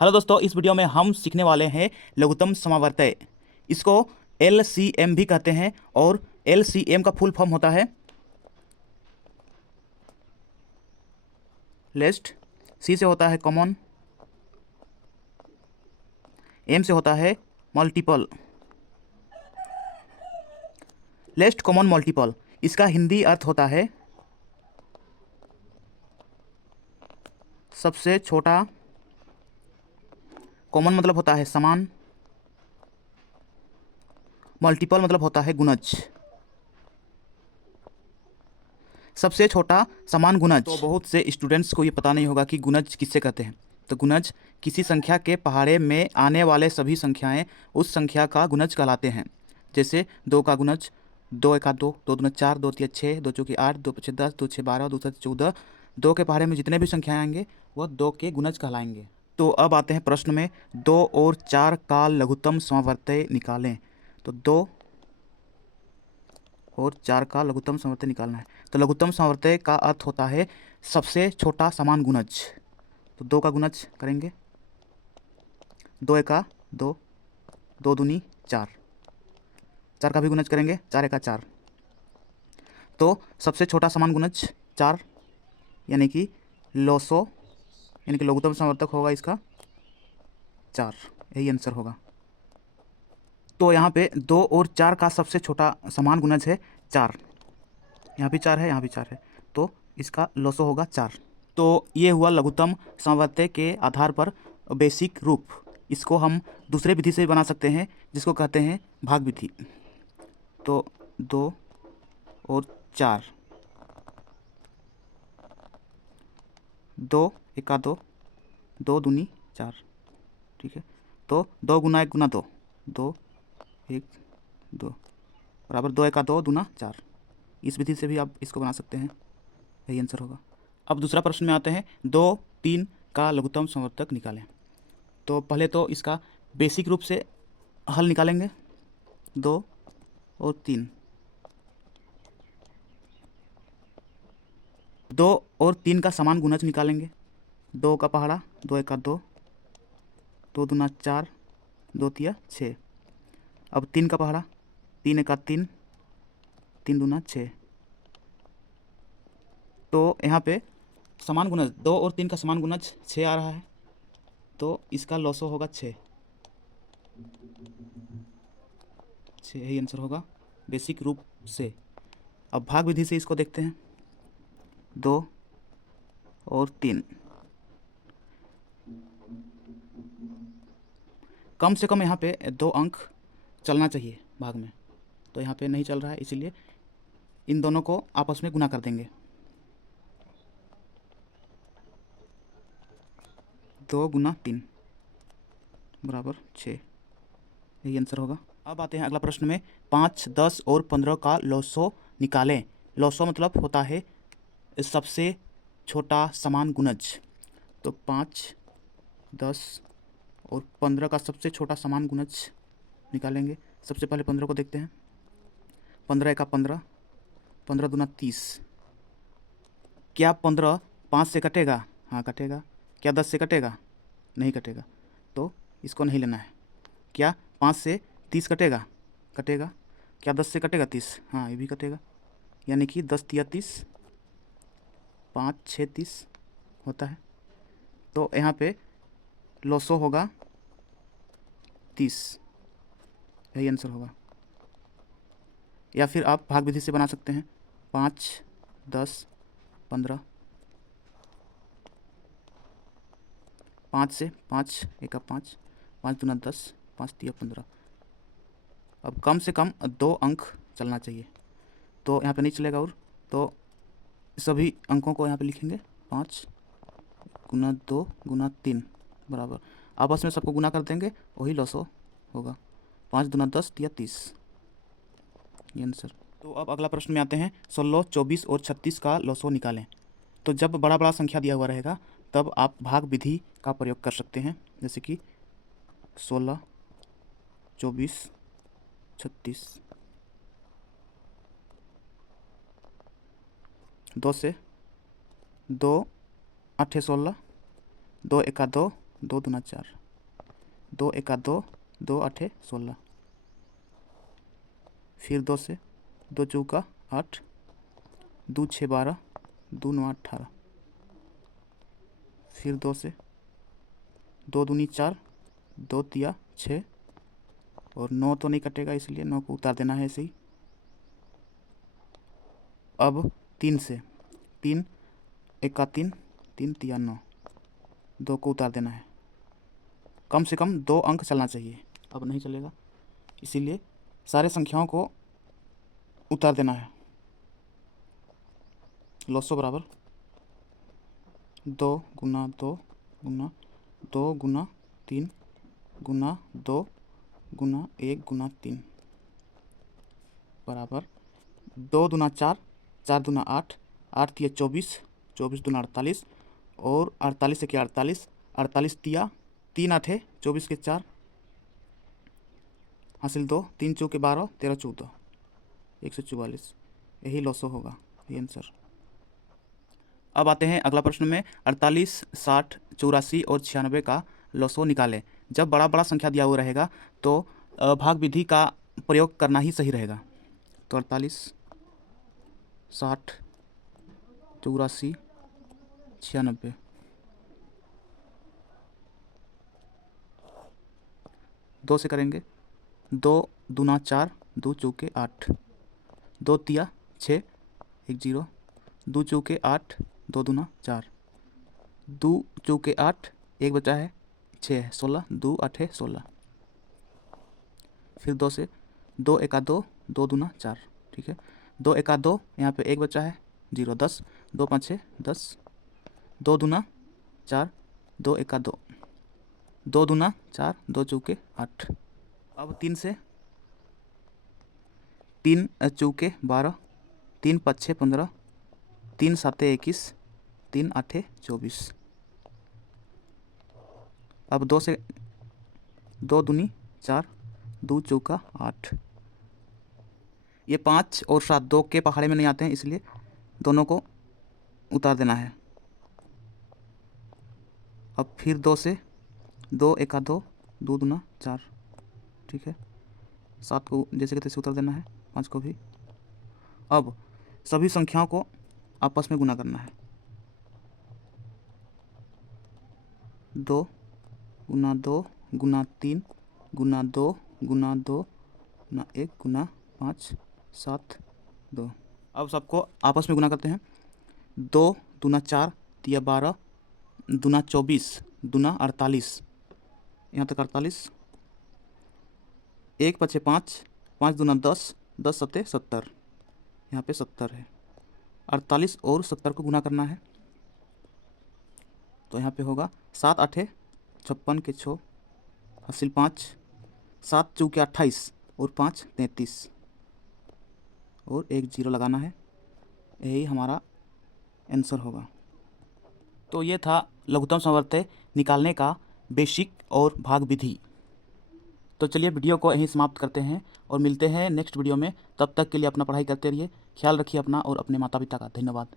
Hello दोस्तों, इस video में हम सीखने वाले हैं लघुत्तम समावर्तय। इसको LCM भी कहते हैं और LCM का फुल फॉर्म होता है लेस्ट, C से होता है कॉमन, M से होता है मल्टीपल। लेस्ट कॉमन मल्टीपल, इसका हिंदी अर्थ होता है सबसे छोटा। कॉमन मतलब होता है समान, मल्टीपल मतलब होता है गुणज, सबसे छोटा समान गुणज। तो बहुत से स्टूडेंट्स को ये पता नहीं होगा कि गुणज किससे कहते हैं। तो गुणज किसी संख्या के पहाड़े में आने वाले सभी संख्याएं उस संख्या का गुणज कहलाते हैं। जैसे 2 का गुणज 2 एका 2, 2 दूना 4, 2 तिया 6, 2 चौकी 8, 2 पचे 10, 2 छः 12, 2 सात 14। 2 के पहाड़े में जितने भी संख्याएं आएंगे वह 2 के गुणज कहलाएंगे। तो अब आते हैं प्रश्न में, 2 और 4 का लघुत्तम समवर्तय निकालें। तो 2 और 4 का लघुत्तम समवर्तय निकालना है। तो लघुत्तम समवर्तय का अर्थ होता है सबसे छोटा समान गुणज। तो 2 का गुणज करेंगे, 2 एका 2, 2 दूनी 4, 4 का भी गुणज करेंगे, 4 एका 4। तो सबसे छोटा समान गुणज 4, यानी कि लोसो, यानी कि लघुत्तम समवर्तक होगा इसका 4। यही आंसर होगा। तो यहाँ पे 2 और 4 का सबसे छोटा समान गुणज है 4। यहाँ भी 4 है, यहाँ भी 4 है, तो इसका लोसो होगा 4। तो ये हुआ लघुत्तम समवर्तय के आधार पर बेसिक रूप। इसको हम दूसरे विधि से भी बना सकते हैं, जिसको कहते हैं भाग विधि। तो 2 और 4, 2 एका 2, 2 दूनी 4, ठीक है। तो 2 गुना 1 गुना 2, 2 1 2 बराबर 2 एका 2 दूना 4। इस विधि से भी आप इसको बना सकते हैं, यही आंसर होगा। अब दूसरा प्रश्न में आते हैं, 2 3 का लघुत्तम समवर्तक निकालें। तो पहले तो इसका बेसिक रूप से हल निकालेंगे। 2 और 3, 2 और 3 का समान गुणज निकालेंगे। 2 का पहाड़ा 2 एका 2, 2 दूना 4, 2 तिया 6। अब 3 का पहाड़ा 3 एका 3, 3 दूना 6। तो यहाँ पे समान गुणज 2 और 3 का समान गुणज 6 आ रहा है, तो इसका लॉसो होगा 6। यही आंसर होगा बेसिक रूप से। अब भाग विधि से इसको देखते हैं। 2 और 3, कम से कम यहाँ पे 2 अंक चलना चाहिए भाग में, तो यहाँ पे नहीं चल रहा है, इसीलिए इन दोनों को आपस में गुना कर देंगे। 2 गुना 3 बराबर 6, यही आंसर होगा। अब आते हैं अगला प्रश्न में, 5 10 और 15 का लॉसो निकालें। लॉसो मतलब होता है सबसे छोटा समान गुणज। तो 5 10 और 15 का सबसे छोटा समान गुणज निकालेंगे। सबसे पहले 15 को देखते हैं। 15 एका 15, 15 दूना 30। क्या 15 5 से कटेगा? हाँ कटेगा। क्या 10 से कटेगा? नहीं कटेगा, तो इसको नहीं लेना है। क्या 5 से 30 कटेगा? कटेगा। क्या 10 से कटेगा 30? हाँ ये भी कटेगा, यानी कि 10 तिया 30, 5 6 30 होता है। तो यहाँ पे लॉसो होगा 30, यही आंसर होगा। या फिर आप भाग विधि से बना सकते हैं। 5 10 15, 5 से 5 एका 5, 5 दूना 10, 5 तिया 15। अब कम से कम 2 अंक चलना चाहिए, तो यहाँ पे नहीं चलेगा। और तो सभी अंकों को यहाँ पे लिखेंगे। 5 गुना 2 गुना 3 बराबर, आपस में सबको गुना कर देंगे, वही लॉसो होगा। 5 दूना 10 तिया 30, ये आंसर। तो अब अगला प्रश्न में आते हैं, 16 24 और 36 का लॉसो निकालें। तो जब बड़ा बड़ा संख्या दिया हुआ रहेगा तब आप भाग विधि का प्रयोग कर सकते हैं, जैसे कि 16 24 36। 2 से 2 8 16, 2 एका 2, 2 दूना 4, 2 एका 2, 2 आठे 16, फिर 2 से, 2 चौका 8, 2 6 12, 2 9 18, फिर 2 से, 2 दूनी 4, 2 तिया 6, और 9 तो नहीं कटेगा इसलिए 9 को उतार देना है ऐसे ही। अब 3 से, 3 एका 3, 3 तिया 9, 2 को उतार देना है। कम से कम 2 अंक चलना चाहिए, अब नहीं चलेगा, इसीलिए सारे संख्याओं को उतार देना है। लॉसो बराबर 2 गुना 2 गुना 2 गुना 3 गुना 2 गुना 1 गुना 3 बराबर 2 दूना 4, 4 दूना 8, 8 तिया 24, 24 दूना 48, और 48 के 48, 48 तिया 3 आठे 24 के 4, हासिल 2, 3 चौके 12, 13 14, 144। यही लॉसो होगा, ये आंसर। अब आते हैं अगला प्रश्न में 48, 60, 84 और 96 का लॉसो निकालें। जब बड़ा बड़ा संख्या दिया हुआ रहेगा तो भाग विधि का प्रयोग करना ही सही रहेगा। तो 48, 60, 84, 96, 2 से करेंगे, 2 दूना 4, 2 चौके 8, 2 तिया 6, 1 0, 2 चौके 8, 2 दूना 4, 2 चौके 8, 1 बचा है 6 है 16, 2 आठे 16, फिर 2 से, 2 एका 2, 2 दूना 4, ठीक है, 2 एका 2, यहाँ पे 1 बचा है 0, 10, 2 5 10, 2 दूना 4, 2 एका 2, 2 दूना 4, 2 चौके 8। अब 3 से, 3 चौके 12, 3 5 15, 3 7 21, 3 8 24। अब 2 से, 2 दूनी 4, 2 चौका 8। ये 5 और 7 2 के पहाड़े में नहीं आते हैं, इसलिए दोनों को उतार देना है। अब फिर 2 से, 2 एका 2, 2 दूना 4, ठीक है, 7 को जैसे कि तैसे उतार देना है, 5 को भी। अब सभी संख्याओं को आपस में गुना करना है। 2 गुना 2 गुना 3 गुना 2 गुना 2 गुना 1 गुना 5 7 2। अब सबको आपस में गुना करते हैं। 2 दूना 4 तिया 12, दूना 24, दूना 48, यहाँ तक 48, 1 5 5, 5 दूना 10, 10 सत्ते 70, यहाँ पे 70 है। 48 और 70 को गुना करना है, तो यहाँ पे होगा 7 8 56 के 6, हासिल 5, 7 चौके 28 और 5 33, और 1 0 लगाना है। यही हमारा आंसर होगा। तो ये था लघुत्तम सामर्थ्य निकालने का बेसिक और भाग विधि। तो चलिए वीडियो को यहीं समाप्त करते हैं और मिलते हैं नेक्स्ट वीडियो में। तब तक के लिए अपना पढ़ाई करते रहिए, ख्याल रखिए अपना और अपने माता पिता का। धन्यवाद।